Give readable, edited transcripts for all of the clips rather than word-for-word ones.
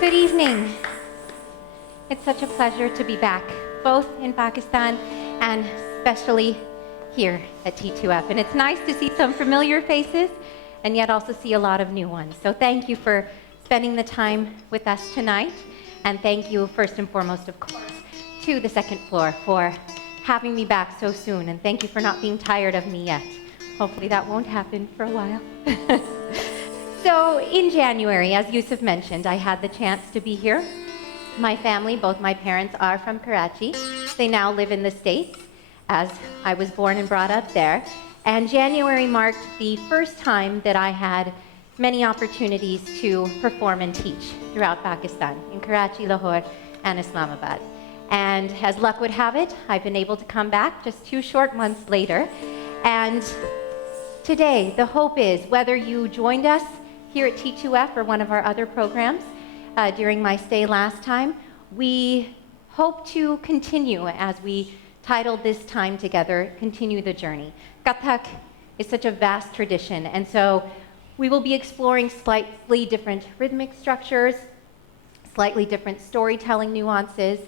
Good evening. It's such a pleasure to be back, both in Pakistan and especially here at T2F. And it's nice to see some familiar faces and yet also see a lot of new ones. So thank you for spending the time with us tonight. And thank you first and foremost, of course, to the second floor for having me back so soon. And thank you for not being tired of me yet. Hopefully that won't happen for a while. So in January, as Yousuf mentioned, I had the chance to be here. My family, both my parents are from Karachi. They now live in the States, as I was born and brought up there. And January marked the first time that I had many opportunities to perform and teach throughout Pakistan, in Karachi, Lahore, and Islamabad. And as luck would have it, I've been able to come back just 2 short months later. And today, the hope is, whether you joined us here at T2F or one of our other programs during my stay last time, we hope to continue, as we titled this time together, Continue the Journey. Kathak is such a vast tradition, and so we will be exploring slightly different rhythmic structures, slightly different storytelling nuances.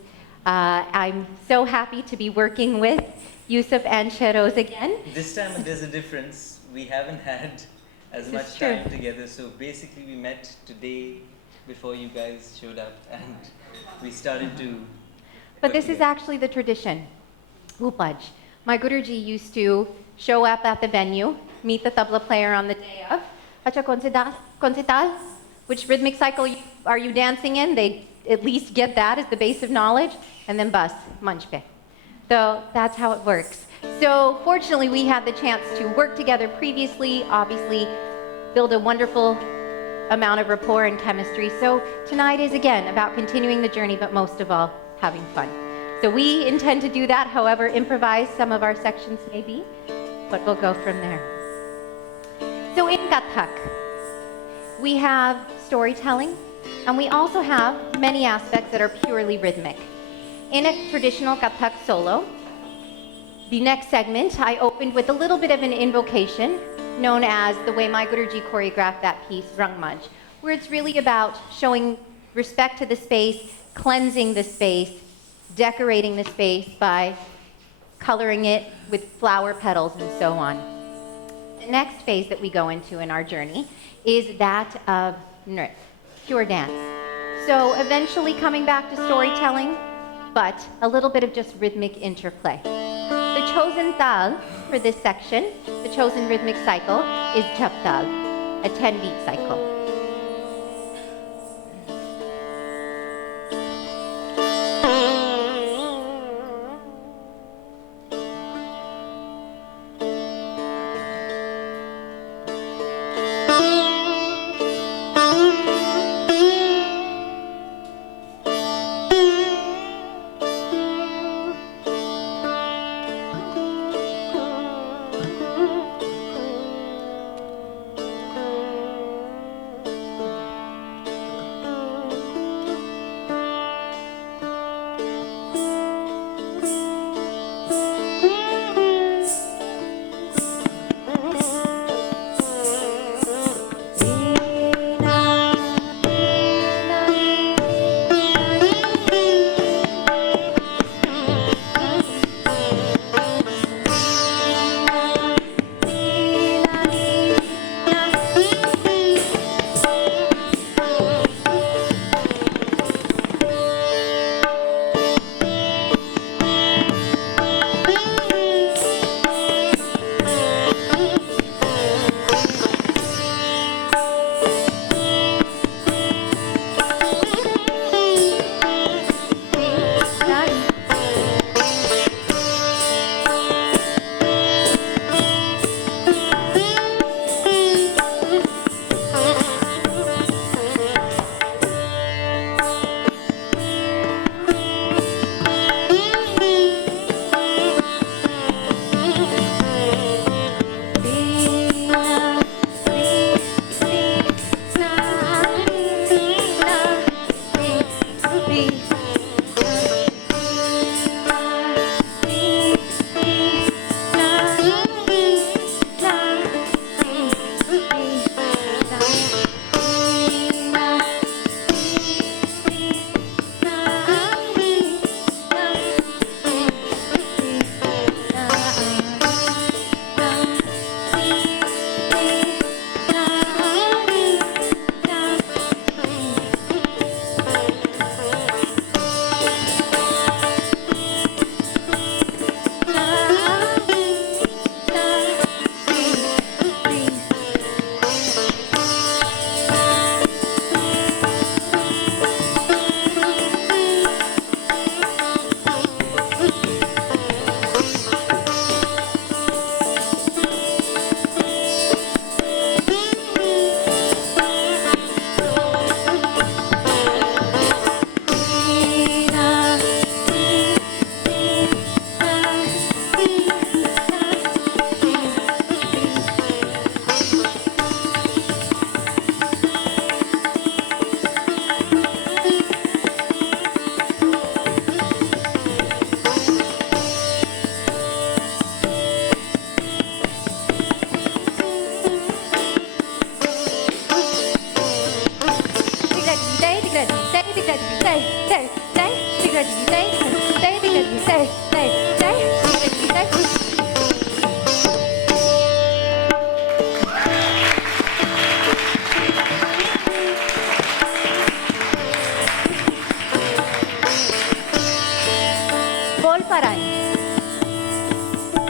I'm so happy to be working with Yousuf and Shehroze again. This time there's a difference. We haven't had as much time together, so basically we met today before you guys showed up and we started to... But this is actually the tradition. Upaj. My Guruji used to show up at the venue, meet the tabla player on the day of. Acha kaun se tal? Which rhythmic cycle are you dancing in? They at least get that as the base of knowledge, and then bus, manch pe. So that's how it works. So fortunately, we had the chance to work together previously, obviously build a wonderful amount of rapport and chemistry. So tonight is again about continuing the journey, but most of all, having fun. So we intend to do that, however improvised some of our sections may be, but we'll go from there. So in Kathak, we have storytelling, and we also have many aspects that are purely rhythmic. In a traditional Kathak solo, the next segment, I opened with a little bit of an invocation known as the way my Guruji choreographed that piece, Rangmanch, where it's really about showing respect to the space, cleansing the space, decorating the space by coloring it with flower petals and so on. The next phase that we go into in our journey is that of nrit, pure dance. So eventually coming back to storytelling, but a little bit of just rhythmic interplay. The chosen tal for this section, the chosen rhythmic cycle, is jap tal, a 10-beat cycle.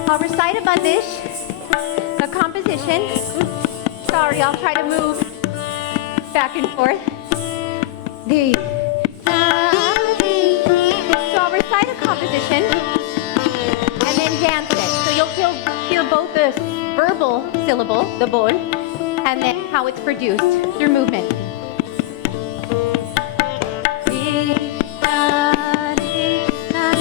I'll recite a bandish, a composition. Sorry, I'll try to move back and forth. So I'll recite a composition and then dance it. So you'll hear both the verbal syllable, the bol, and then how it's produced through movement. Na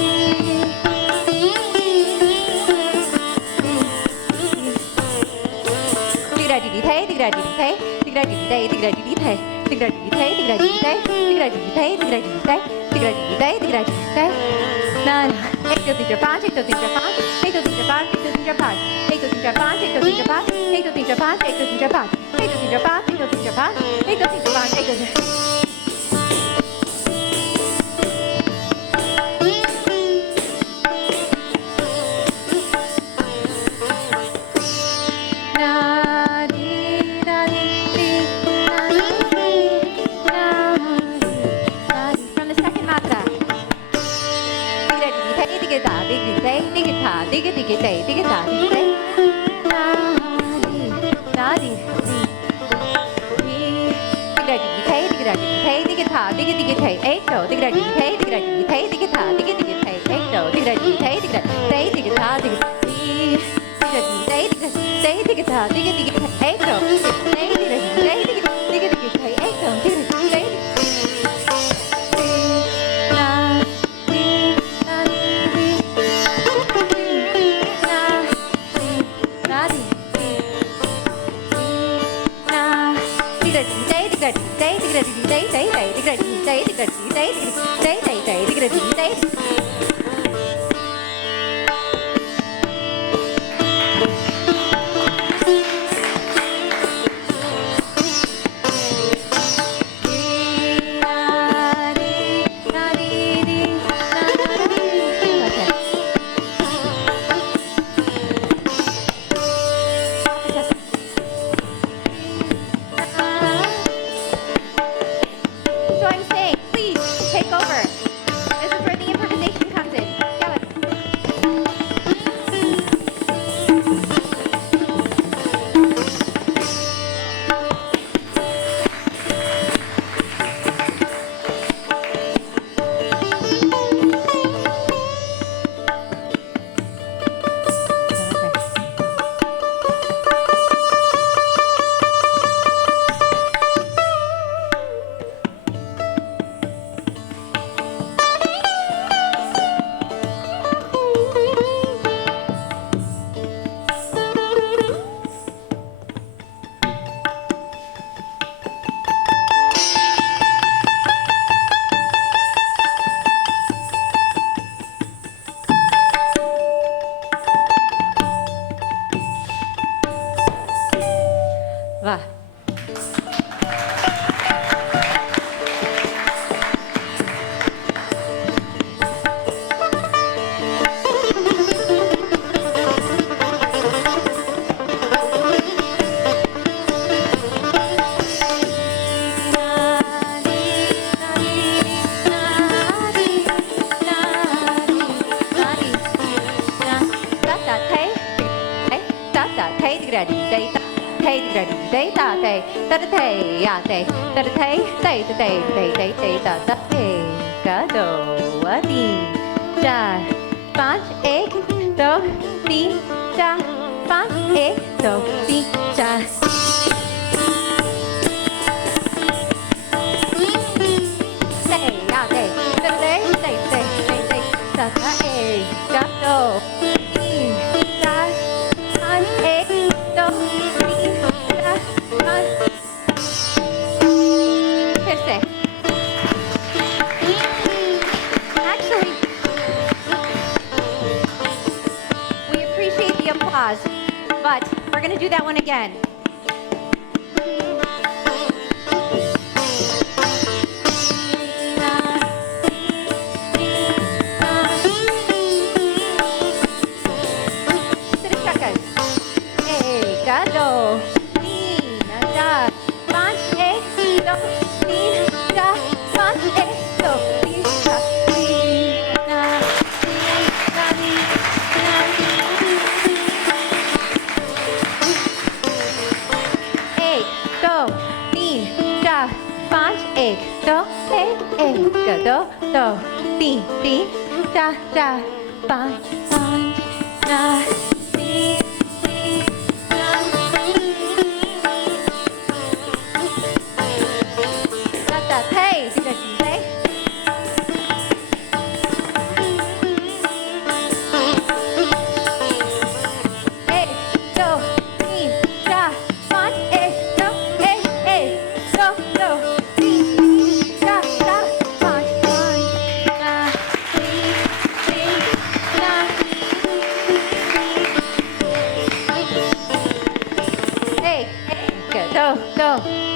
do,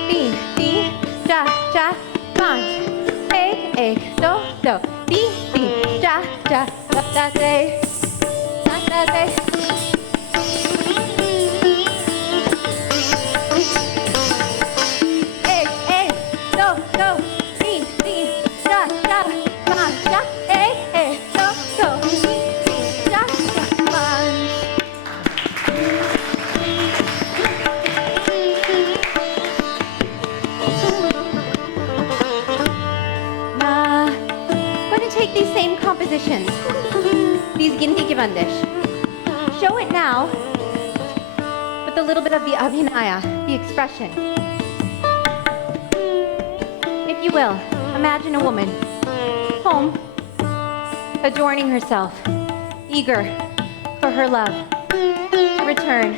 तीन तीन चार चार पाँच एक दो दो तीन तीन चार चार ता ते एक दो दो तीन तीन चार चार पाँच एक दो दो तीन तीन चार चार पाँच. Going to take these same compositions, these ginti ki bandish, show it now with a little bit of the abhinaya, the expression. If you will, imagine a woman, home, adorning herself, eager for her love to return.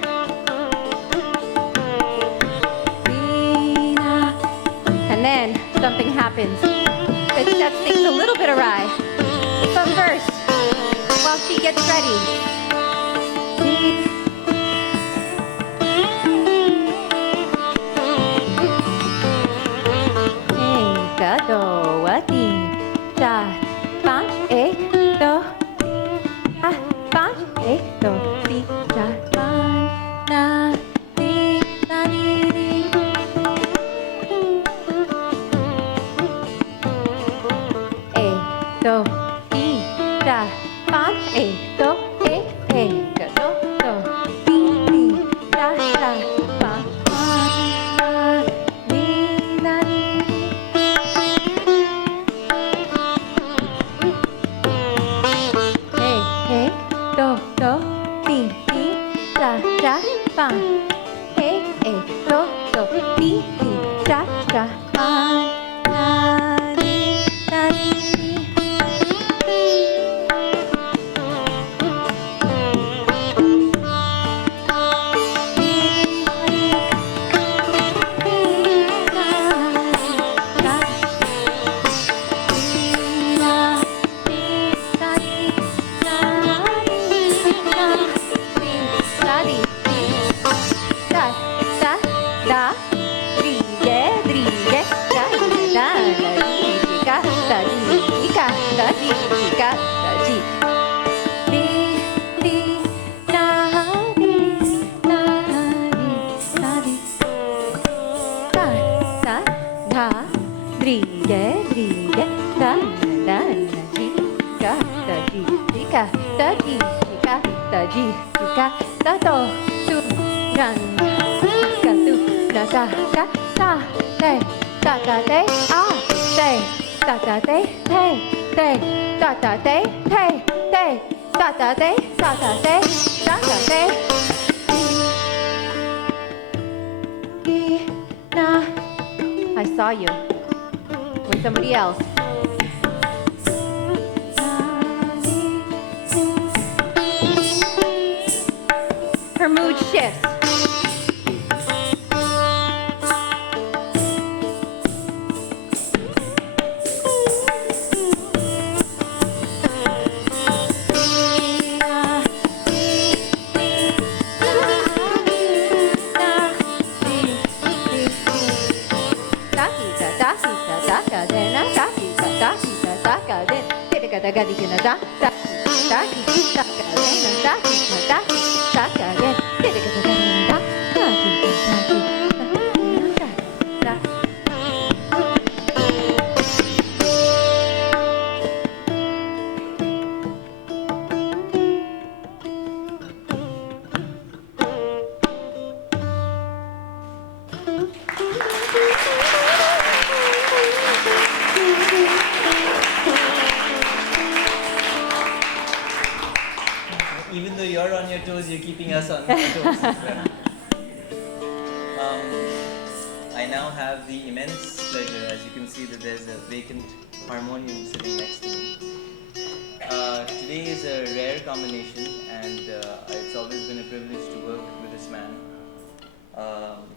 And then something happens that sets things a little bit awry. But first, while she gets ready, एक दो तीन चार पाँच एक दो पाँच एक दो तीन चार पाँच ना तीन ना तीन एक दो तीन चार पाँच एक दो दो तीन तीन चार चार पाँच I saw you with somebody else. Her mood shifts. Even though you're on your toes, you're keeping us on our toes as well. I now have the immense pleasure, as you can see, that there's a vacant harmonium sitting next to me. Today is a rare combination, and it's always been a privilege to work with this man.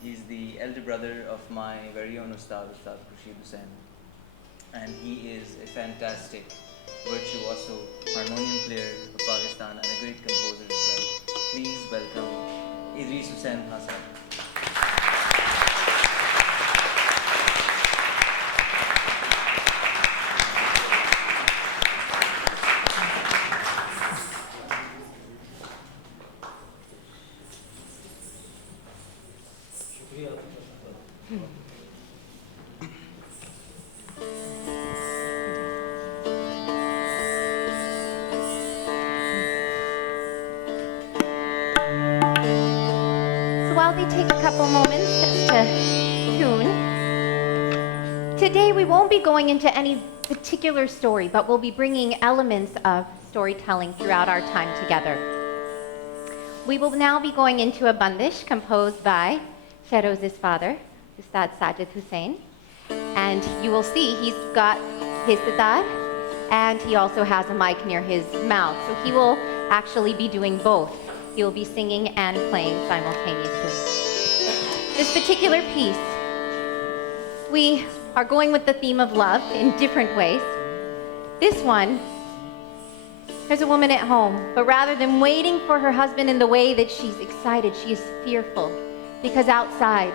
He's the elder brother of my very own Ustad Shehroze Hussain, and he is a fantastic virtuoso harmonium player of Pakistan and a great composer as well. Please welcome Shehroze Hussain. proudly take a couple moments just to tune. Today we won't be going into any particular story, but we'll be bringing elements of storytelling throughout our time together. We will now be going into a bandish composed by Shehroze's father, Ustad Hussain. And you will see he's got his sitar, and he also has a mic near his mouth. So he will actually be doing both. He will be singing and playing simultaneously. This particular piece, we are going with the theme of love in different ways. This one, there's a woman at home, but rather than waiting for her husband in the way that she's excited, she is fearful because outside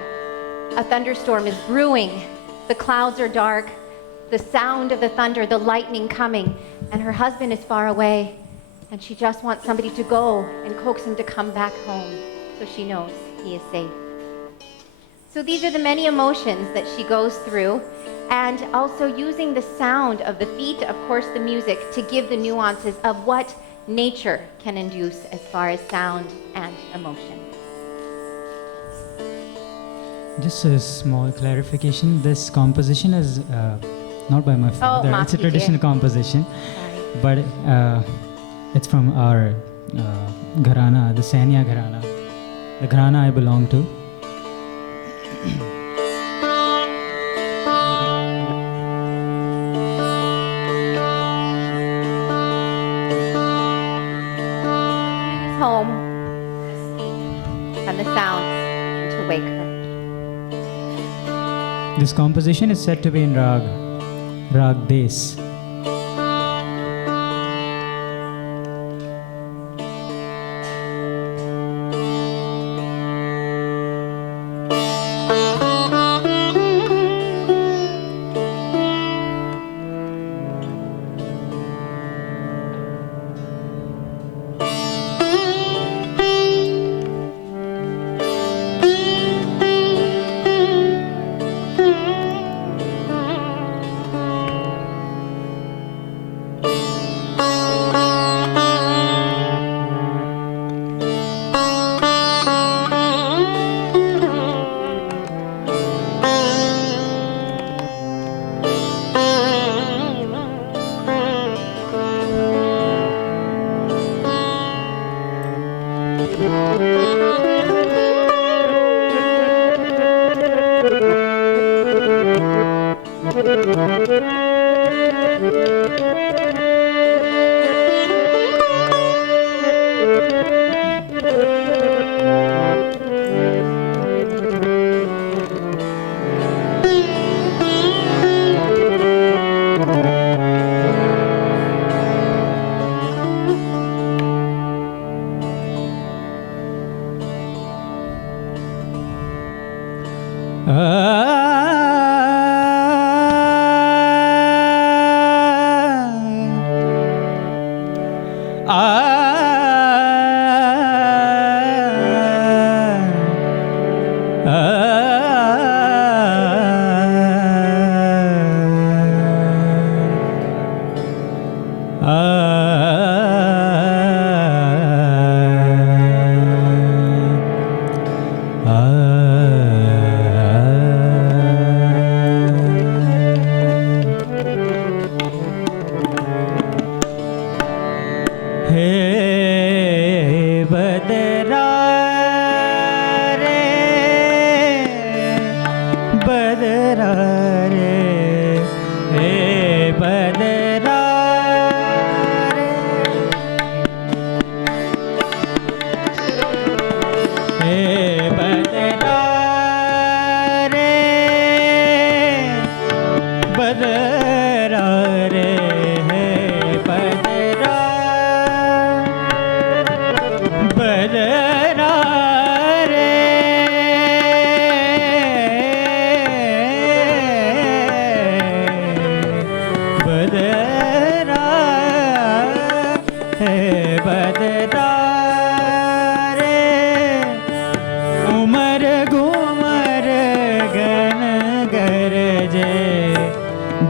a thunderstorm is brewing. The clouds are dark, the sound of the thunder, the lightning coming, and her husband is far away, and she just wants somebody to go and coax him to come back home so she knows he is safe. So these are the many emotions that she goes through, and also using the sound of the feet, of course the music, to give the nuances of what nature can induce as far as sound and emotion. Just a small clarification. This composition is not by my father. maaf It's a kijiye. traditional composition, Sorry. but it's from our gharana, the Sainya gharana, the gharana I belong to. Home, and the sound to wake her. This composition is said to be in Rag Des.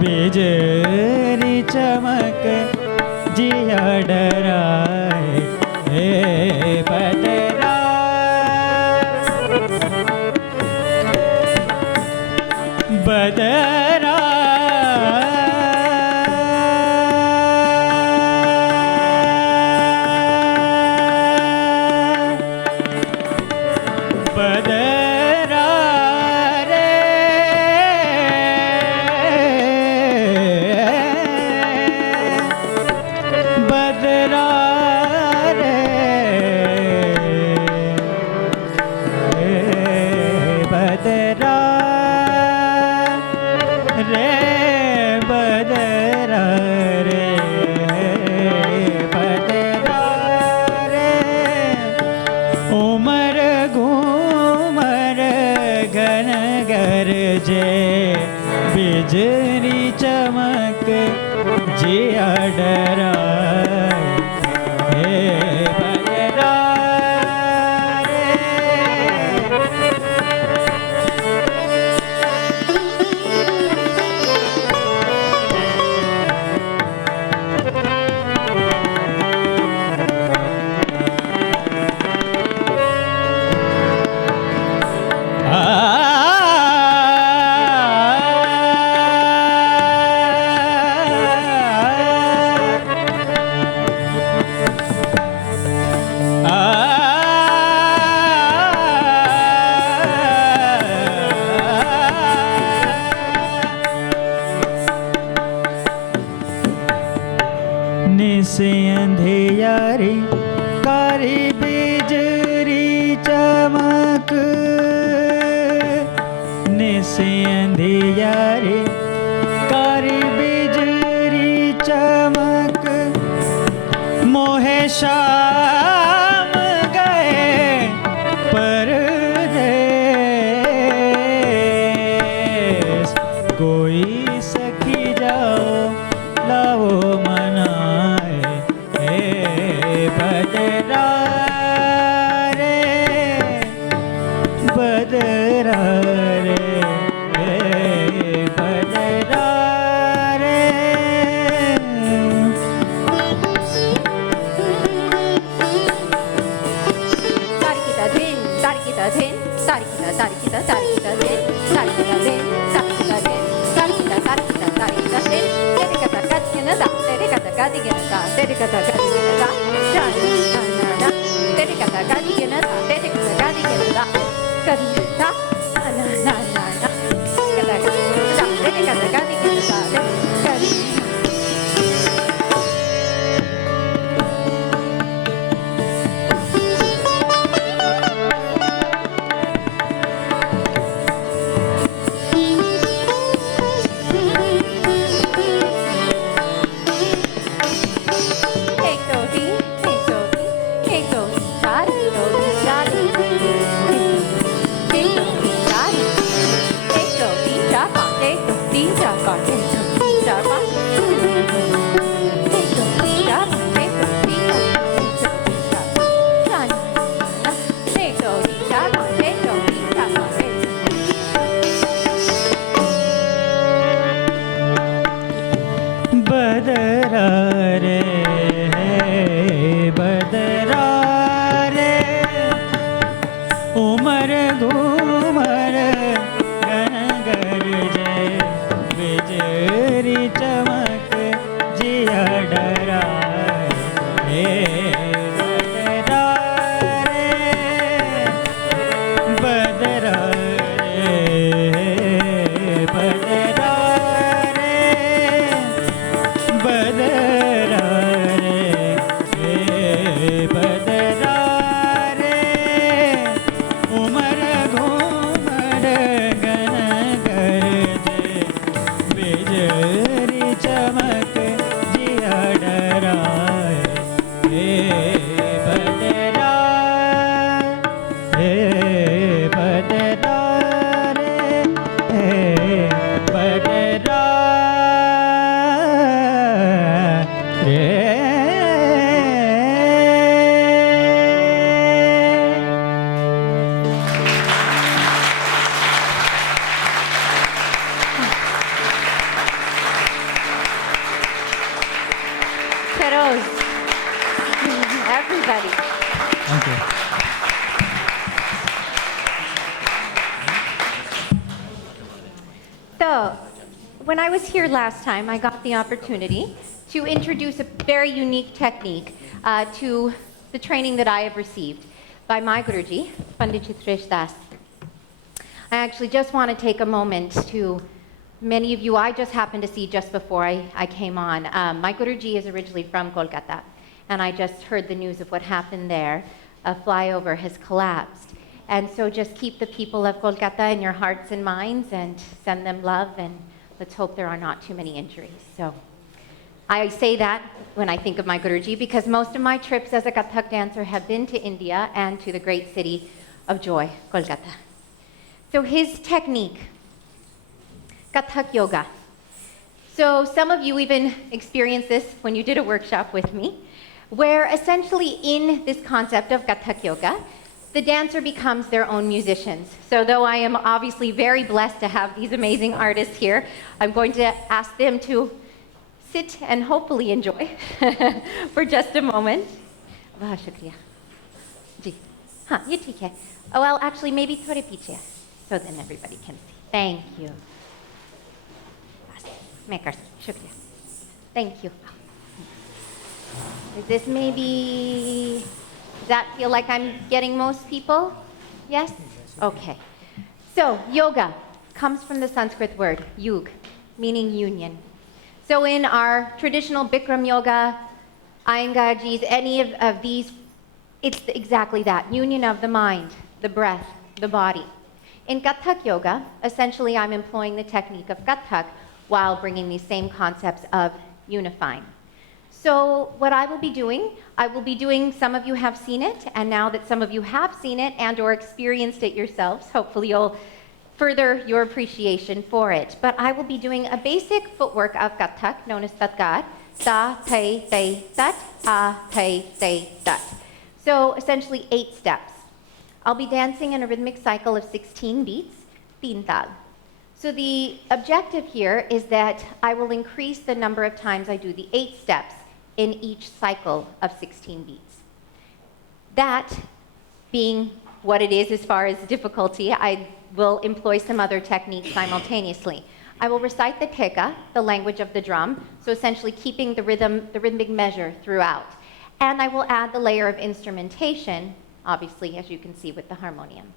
बिजली चमक जिया डराए हे बदरा Shehroze. Everybody. Thank you. So, when I was here last time, I got the opportunity to introduce a very unique technique to the training that I have received by my Guruji, Pandit Chitresh Das. I actually just want to take a moment to, many of you I just happened to see just before I came on. My Guruji is originally from Kolkata, and I just heard the news of what happened there. A flyover has collapsed. And so just keep the people of Kolkata in your hearts and minds and send them love, and let's hope there are not too many injuries. So I say that when I think of my Guruji because most of my trips as a Kathak dancer have been to India and to the great city of joy, Kolkata. So his technique, Kathak yoga. So some of you even experienced this when you did a workshop with me, where essentially in this concept of Kathak yoga, the dancer becomes their own musicians. So though I am obviously very blessed to have these amazing artists here, I'm going to ask them to sit and hopefully enjoy for just a moment. Bahut shukriya. Ji. Haan, ye theek hai. Oh, well, actually, maybe thode piche, so then everybody can see. Thank you. Main kar sakti. Shukriya. Thank you. Is this maybe... Does that feel like I'm getting most people? Yes? Okay. So, yoga comes from the Sanskrit word, yug, meaning union. So in our traditional Bikram yoga, Iyengarjis, any of these, it's exactly that, union of the mind, the breath, the body. In Kathak yoga, essentially I'm employing the technique of Kathak while bringing these same concepts of unifying. So what I will be doing, some of you have seen it, and now that some of you have seen it and or experienced it yourselves, hopefully you'll further your appreciation for it. But I will be doing a basic footwork of Kathak known as Tatkar, ta, te, te, tat, a, te, te, tat. So essentially 8 steps. I'll be dancing in a rhythmic cycle of 16 beats, teen tal. So the objective here is that I will increase the number of times I do the 8 steps in each cycle of 16 beats. That being what it is as far as difficulty, I will employ some other techniques simultaneously. I will recite the pika, the language of the drum, so essentially keeping the rhythmic measure throughout. And I will add the layer of instrumentation, obviously, as you can see with the harmonium.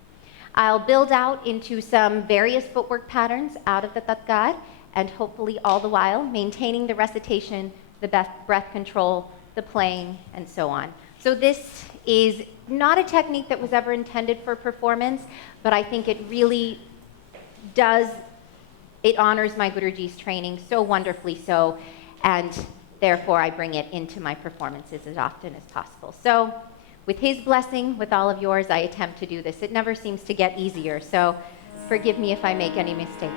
I'll build out into some various footwork patterns out of the tatkar, and hopefully all the while maintaining the recitation, the breath control, the playing, and so on. So this is not a technique that was ever intended for performance, but I think it really does, it honors my Guruji's training so wonderfully so, and therefore I bring it into my performances as often as possible. So with his blessing, with all of yours, I attempt to do this. It never seems to get easier, so forgive me if I make any mistakes.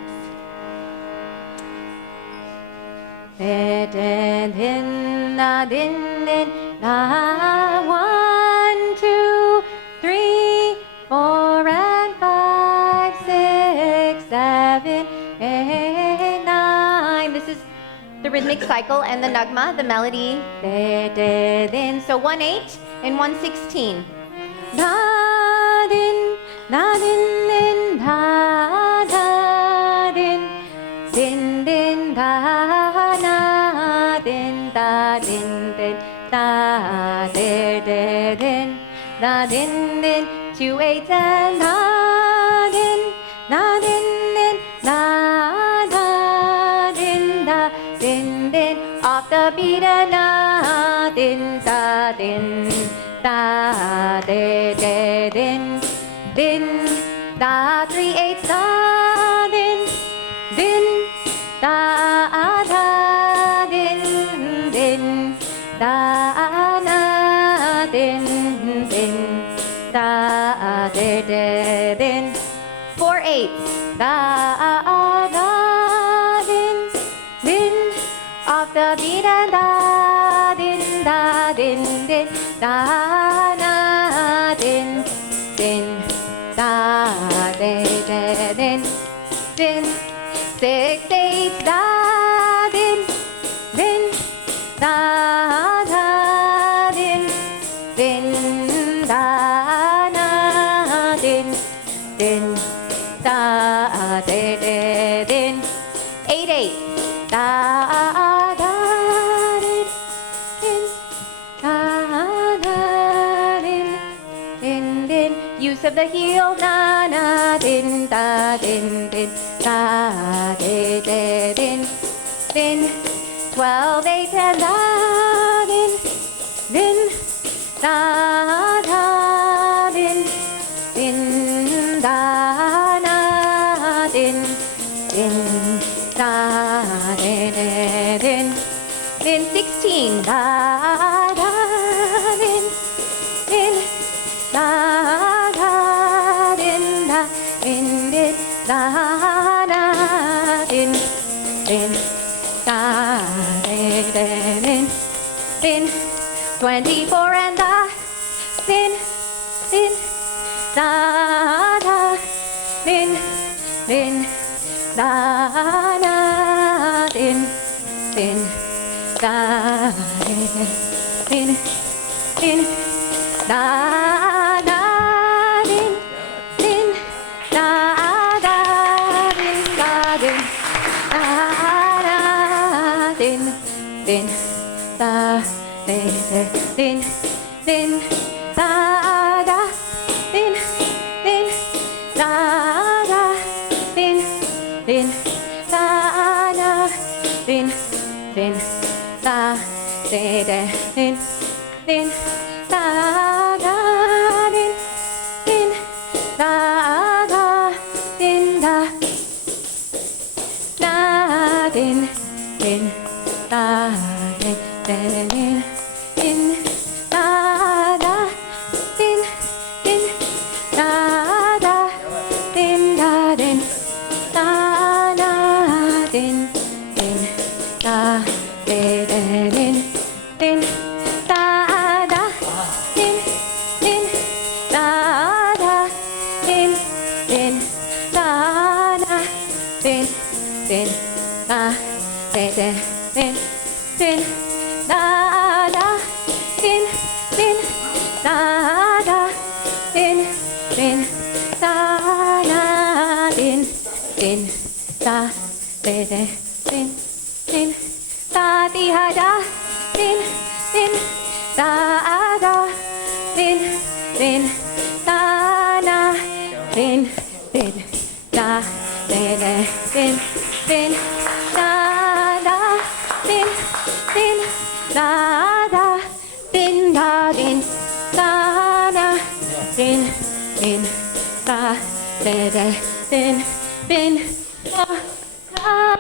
One, two, three, four, and five, six, seven, eight, nine. This is the rhythmic cycle and the nagma, the melody. So 1/8 and 1/16. Da din, da din, din, da da din, din din da na din da din din da de de din da din din 2/8 and da din da din din da da din da din din off the beat and da din da din da de de din din da 3/8 da din din da da din din da na din din da de de din 4/8 da da din din off the beat and da din da din din da na din din da de de din din 6/8 da din din da da din din da na din din da de de din 8/8 da da din din da da din din din use of the heel na na din da din din da de de din din 12/8 and da din din da da din din da na din din da de de din din 16 da da din din da da din da din din da na din din da de de din din 24 and da din din da da din din da na din din da din din da da din din da da din da din da da din din da din din da da din din da da din din da na din din da de de din din da da din din da da din da na din din da din din din da da din din da da din da din da na din din da de de din din da da din din da da din din da na din din da de de din din da da din din da da din bin, sa, na, bin, sa, de, bin, sa, di, ha, da, bin, da, da, bin, sa, na, bin, da, de, bin, da, da, bin, da, da, bin, da, bin, da, na, bin, da, de, bin, da, da.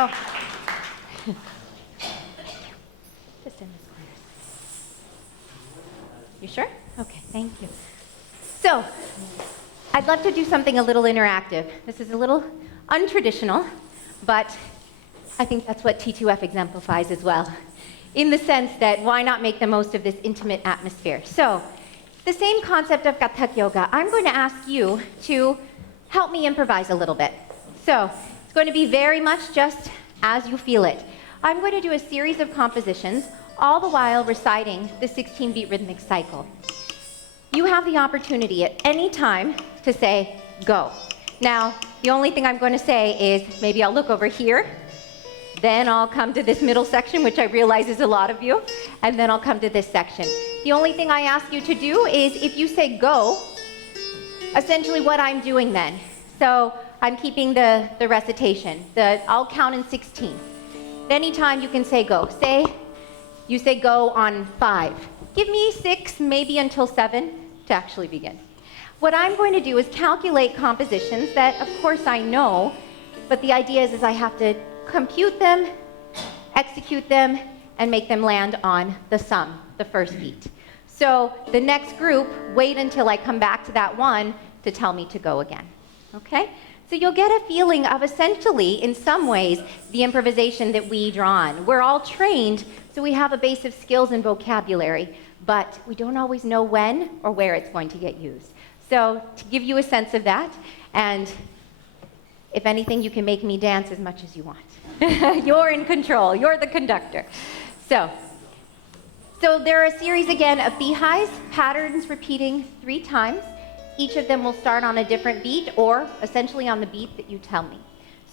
Oh. Just in this corner. You sure? Okay, thank you. So, I'd love to do something a little interactive. This is a little untraditional, but I think that's what T2F exemplifies as well, in the sense that why not make the most of this intimate atmosphere? So, the same concept of Kathak yoga, I'm going to ask you to help me improvise a little bit. So, it's going to be very much just as you feel it. I'm going to do a series of compositions, all the while reciting the 16-beat rhythmic cycle. You have the opportunity at any time to say, go. Now, the only thing I'm going to say is maybe I'll look over here, then I'll come to this middle section, which I realize is a lot of you, and then I'll come to this section. The only thing I ask you to do is if you say go, essentially what I'm doing then. So I'm keeping the recitation. I'll count in 16. Anytime you can say go. You say go on 5. Give me 6, maybe until 7 to actually begin. What I'm going to do is calculate compositions that, of course, I know, but the idea is I have to compute them, execute them, and make them land on the sum, the first beat. So the next group, wait until I come back to that one to tell me to go again. Okay? So you'll get a feeling of essentially, in some ways, the improvisation that we draw on. We're all trained, so we have a base of skills and vocabulary, but we don't always know when or where it's going to get used. So to give you a sense of that, and if anything, you can make me dance as much as you want. You're in control. You're the conductor. So there are a series, again, of beehives, patterns repeating 3 times. Each of them will start on a different beat, or essentially on the beat that you tell me.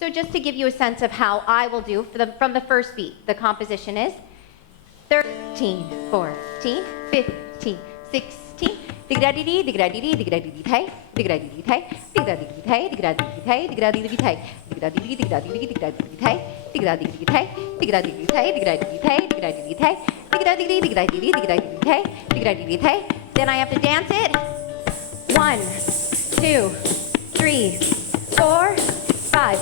So just to give you a sense of how I will do, from the first beat, the composition is 13, 14, 15, 16, dig-da-dee-dee, dig-da-dee-dee, dig-da-dee-dee, pay, dig-da-dee-dee, pay, dig-da-dee-dee, pay, dig-da-dee-dee, pay, dig-da-dee-dee, pay, dig-da-dee-dee, dig-da-dee-dee, dig-da-dee-dee, pay, dig-da-dee-dee, pay, dig-da-dee-dee, pay, dig-da-dee-dee, pay, dig-da-dee-dee, pay, dig-da-dee-dee, dig-da-dee-dee, dig-da-dee-dee, pay, dig-da-dee-dee, pay. Then I have to dance it. 1, 2, 3, 4, 5,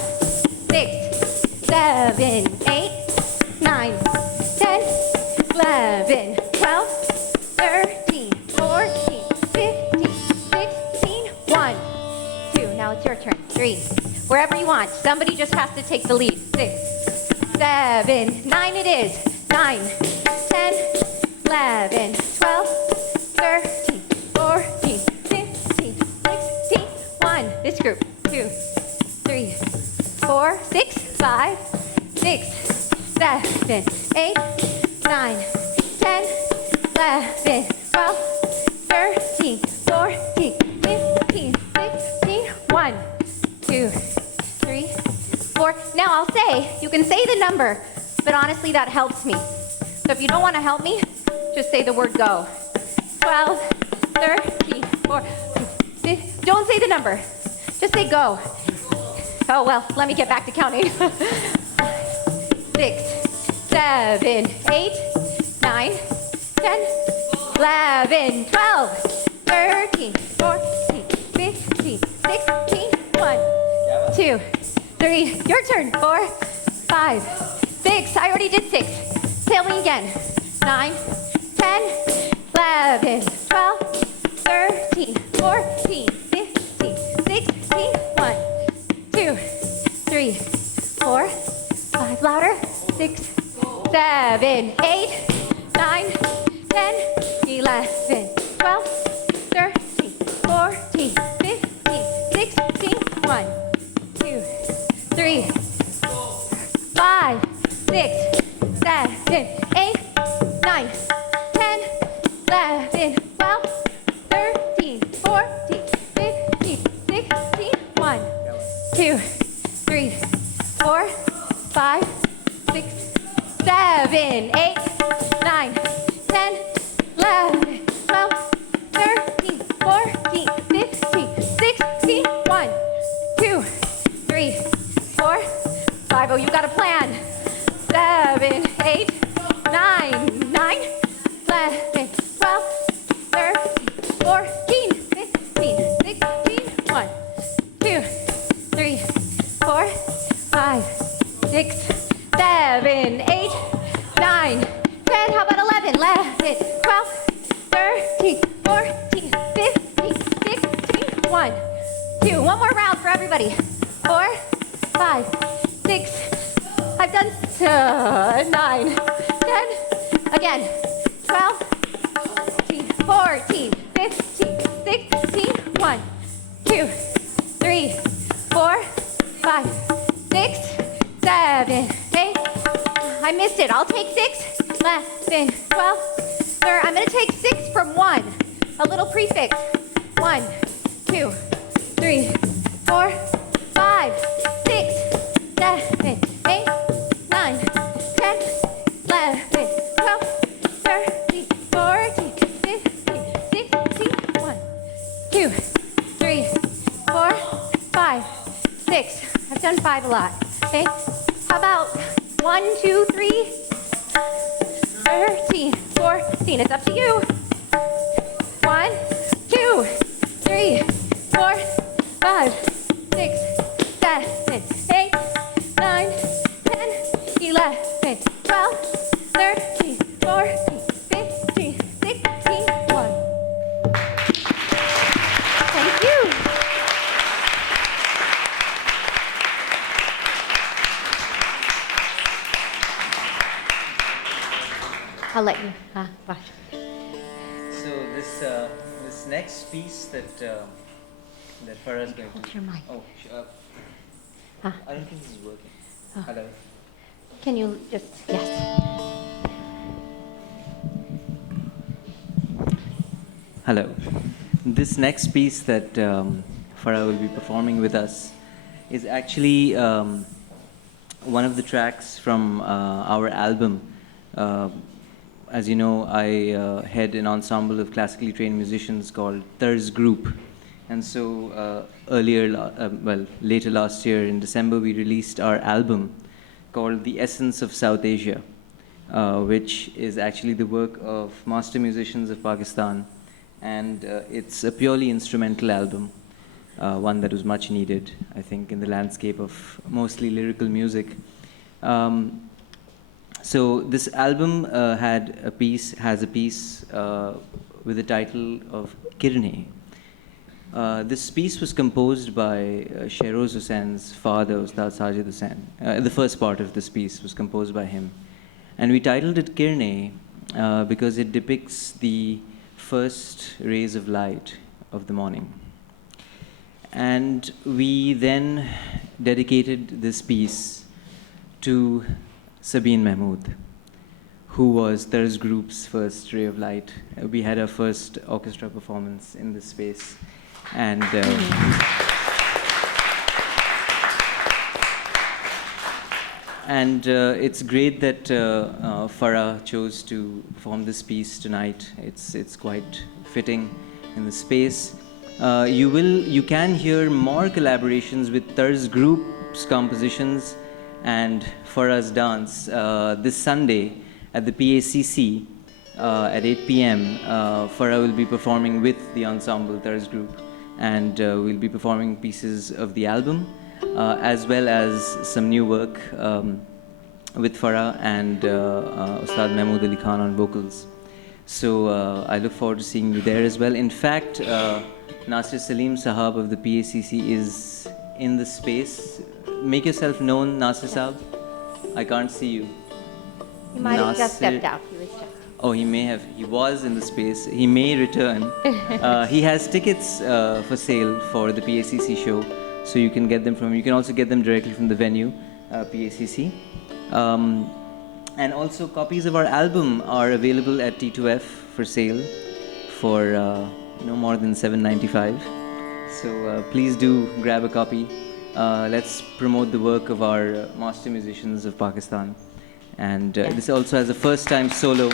6, 7, 8, 9, 10, 11, 12, 13, 14, 15, 16, 1, 2. Now it's your turn. 3. Wherever you want. Somebody just has to take the lead. 6, 7, 9 it is. 9, 10, 11, 12, 13, 14, 15, 16, 1. This group. 2, 3, 4, 6, 5, 6, 7, 8, 9, 10, 11, 12, 13, 14, 15, 16, 1, 2, 3, 4. Now I'll say, you can say the number, but honestly that helps me. So if you don't want to help me, just say the word go. 12, 13, 14, 15. Don't say the number. Just say go. Oh, well, let me get back to counting. 6, 7, 8, 9, 10, 11, 12, 13, 14, 15, 16, 1, 2, 3. Your turn. 4, 5, 6. I already did 6. Tell me again. 9, 10, 11, 12, 13, 14, 15, 16, 1, 2, 3, 4, 5. Louder. 6, 7, 8, 9, 10, 11, 12, 13, 14, 15, 16, 2. One more round for everybody. 4, 5, 6. I've done 9, 10. Again. 12, 13, 14, 15, 16. 1, 2, 3, 4, 5, 6, 7, 8. I missed it. I'll take 6, 11, 12. Sir, I'm going to take 6 from 1. A little prefix. 1, 2, 3, 4, 5, 6, 7, 8, 9, 10, 11, 12, 13, 14, 15, 16. 1, 2, 3, 4, 5, 6. I've done 5 a lot. Okay? How about 1, 2, 3, 13, 14. It's up to you. 1, 2, 3, 4, 5, 6, 7, 8, 9, 10, 11, 12, 13, 14, 15, 16. 1. Thank you. I'll let you watch. So this next piece that Farah is going to. Hold your mic. Oh, I don't think this is working. Oh. Hello. Can you just, yes. Hello. This next piece that Farah will be performing with us is actually one of the tracks from our album. As you know, I head an ensemble of classically trained musicians called Tarz Group. And so later last year in December, we released our album called The Essence of South Asia, which is actually the work of master musicians of Pakistan. And it's a purely instrumental album, one that was much needed, I think, in the landscape of mostly lyrical music. So this album has a piece with the title of Kirne. This piece was composed by Shehroze Hussain's father, Ustad Hussain. The first part of this piece was composed by him. And we titled it Kirne because it depicts the first rays of light of the morning. And we then dedicated this piece to Sabine Mehmood, who was Tarz Group's first ray of light. We had our first orchestra performance in this space. And it's great that Farah chose to perform this piece tonight. It's quite fitting in the space. You can hear more collaborations with Tarz Group's compositions and Farah's dance this Sunday at the PACC at 8 p.m. Farah will be performing with the ensemble Tarz Group, and we'll be performing pieces of the album as well as some new work with Farah and Ustad Mehmood Ali Khan on vocals. So I look forward to seeing you there as well. In fact, Nasir Salim Sahab of the PACC is in the space. Make yourself known, Nasir Sahab. I can't see you. He might have just stepped out. He was just. Oh, he may have. He was in the space. He may return. He has tickets for sale for the PACC show, so you can get them from. You can also get them directly from the venue, PACC. And also, copies of our album are available at T2F for sale for no more than $7.95. So please do grab a copy. Let's promote the work of our master musicians of Pakistan. And this also has a first-time solo.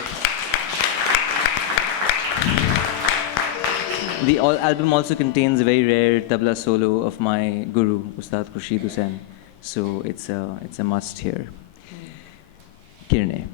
The album also contains a very rare tabla solo of my guru, Ustad Shehroze Hussain. So it's a must here. Kirne.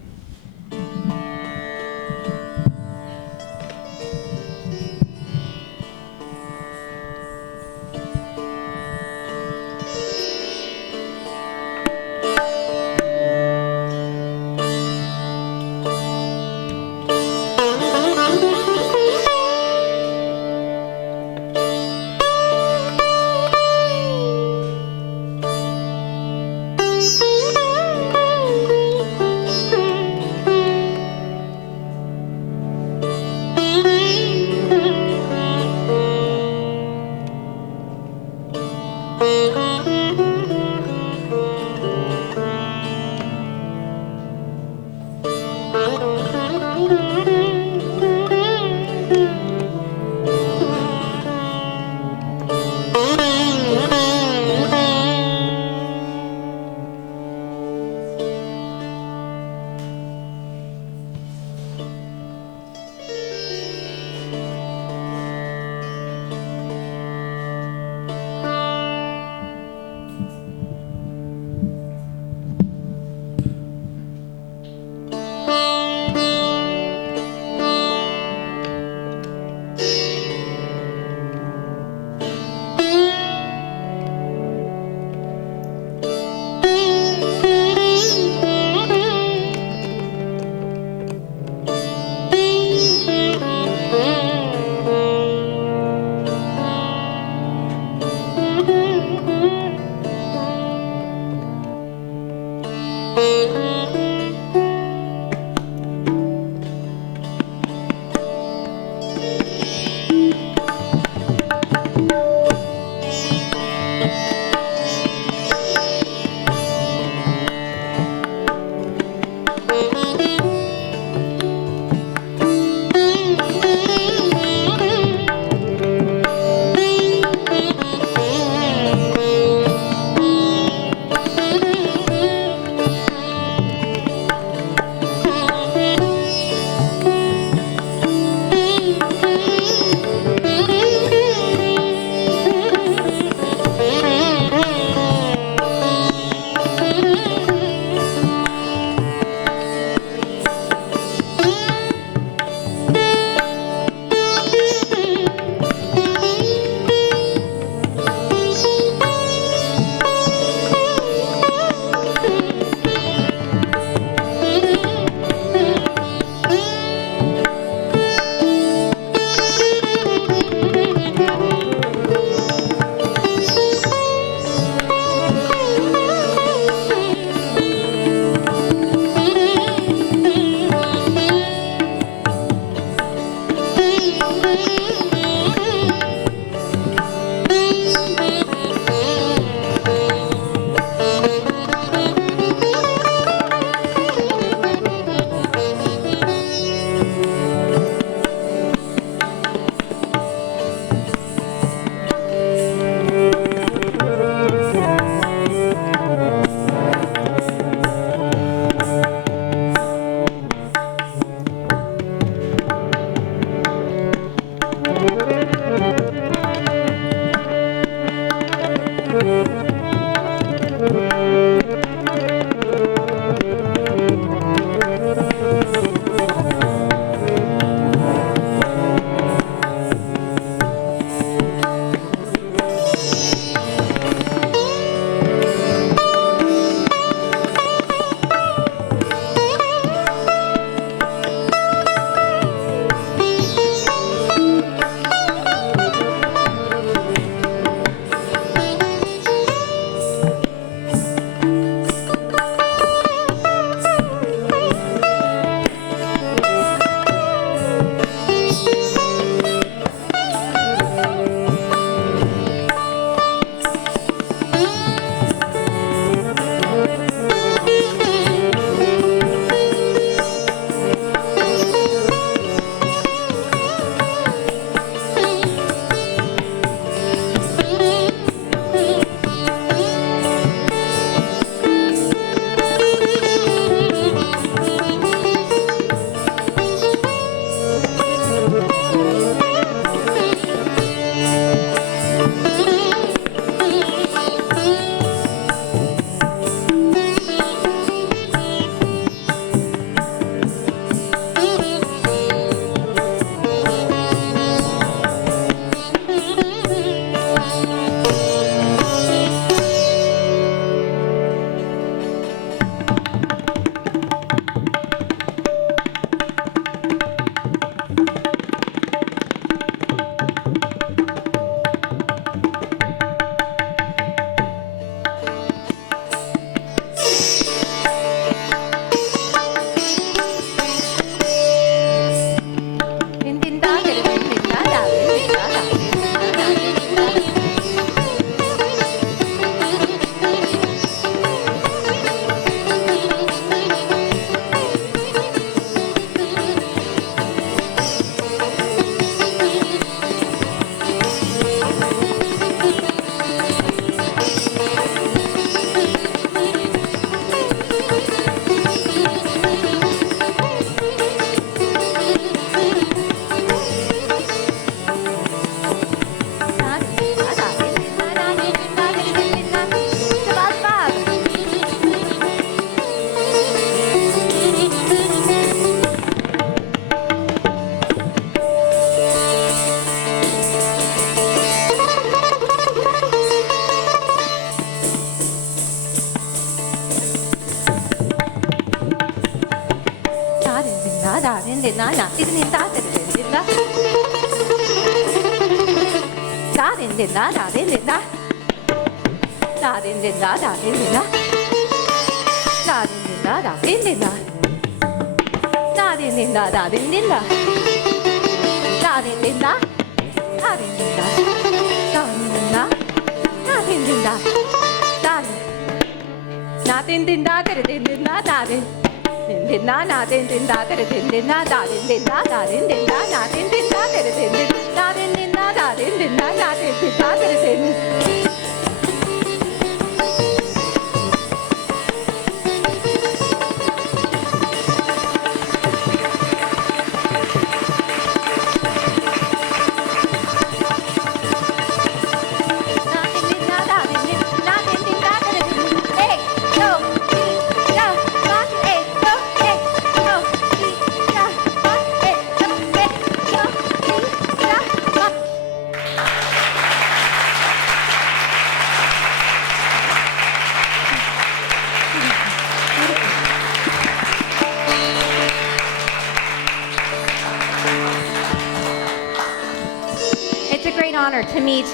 Honor to meet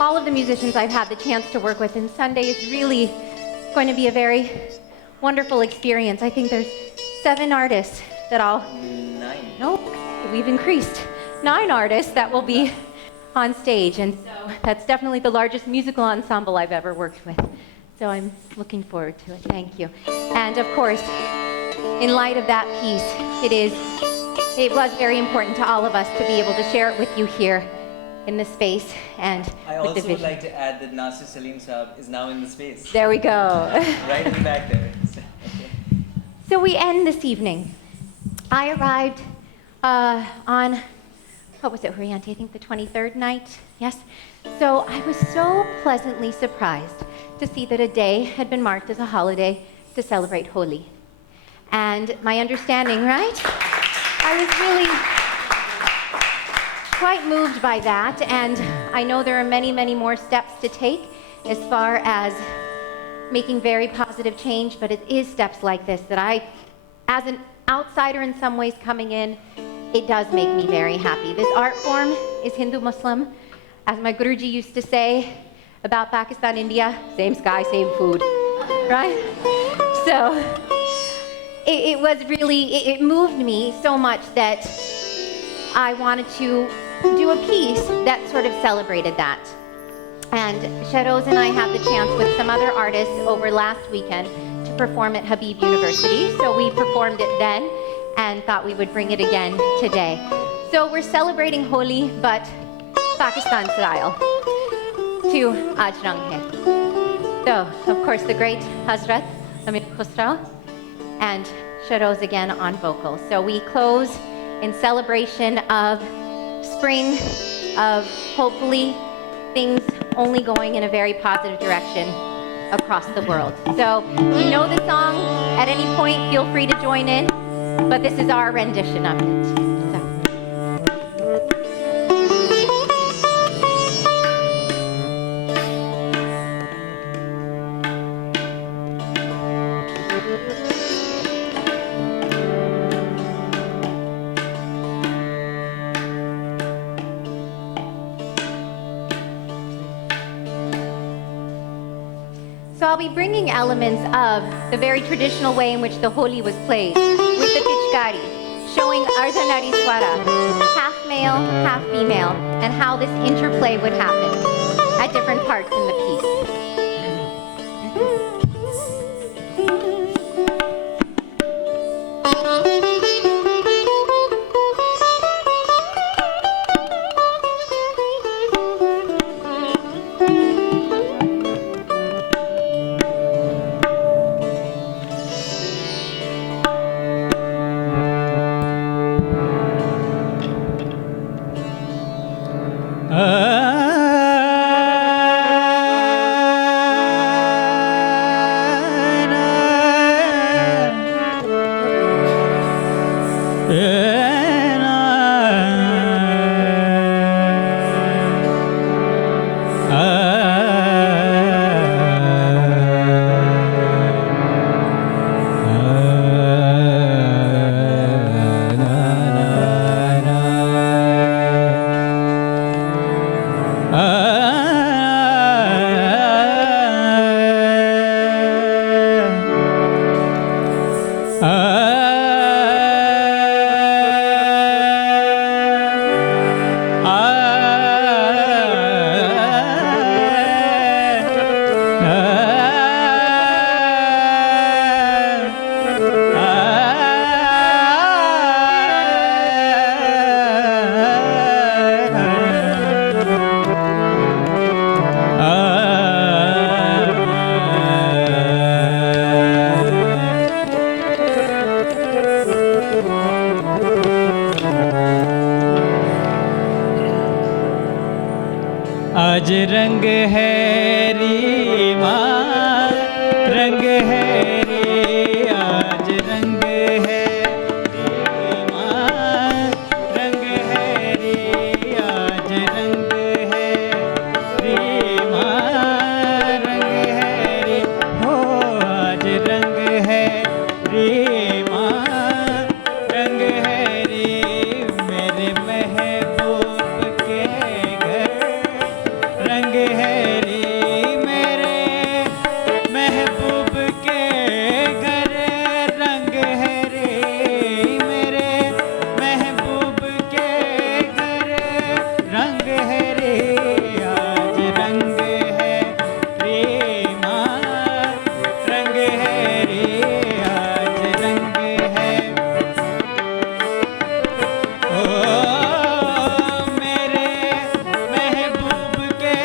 all of the musicians I've had the chance to work with, and Sunday is really going to be a very wonderful experience. I think there's 7 artists that I'll... 9. Nope, we've increased. 9 artists that will be on stage, and so that's definitely the largest musical ensemble I've ever worked with. So I'm looking forward to it. Thank you. And of course, in light of that piece, it was very important to all of us to be able to share it with you here in the space and I with the also vision. would like to add that Nasir Salim Saab is now in the space. There we go. Right in the back there. So we end this evening. I arrived on what was it, Hurianti? I think the 23rd night, yes? So I was so pleasantly surprised to see that a day had been marked as a holiday to celebrate Holi. And my understanding, right? I was really quite moved by that, and I know there are many, many more steps to take as far as making very positive change, but it is steps like this that I, as an outsider in some ways coming in, it does make me very happy. This art form is Hindu-Muslim. As my Guruji used to say about Pakistan, India, same sky, same food, right? So it was really, it moved me so much that I wanted to do a piece that sort of celebrated that. And Shehroze and I had the chance with some other artists over last weekend to perform at Habib University. So we performed it then and thought we would bring it again today. So we're celebrating Holi, but Pakistan style, to Aaj Rang Hai. So, of course, the great Hazrat Amir Khusraw and Shehroze again on vocals. So we close in celebration of spring, of hopefully things only going in a very positive direction across the world. So you know the song, at any point feel free to join in, but this is our rendition of it. So I'll be bringing elements of the very traditional way in which the Holi was played with the Pichkari, showing Ardhanari Swara, half male, half female, and how this interplay would happen at different parts in the piece. आज रंग है रीमा रंग है रे आज रंग है रीमा रंग है रे आज रंग है रीमा रंग है रे हो आज रंग है रीमा रंग है रे मेरे महबूब के घर रंग है रे मेरे महबूब के घर रंग है रे मेरे महबूब के घर रंग है रे आज रंग है रे माँ रंग है रे आज रंग है ओ मेरे महबूब के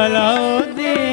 Alauddin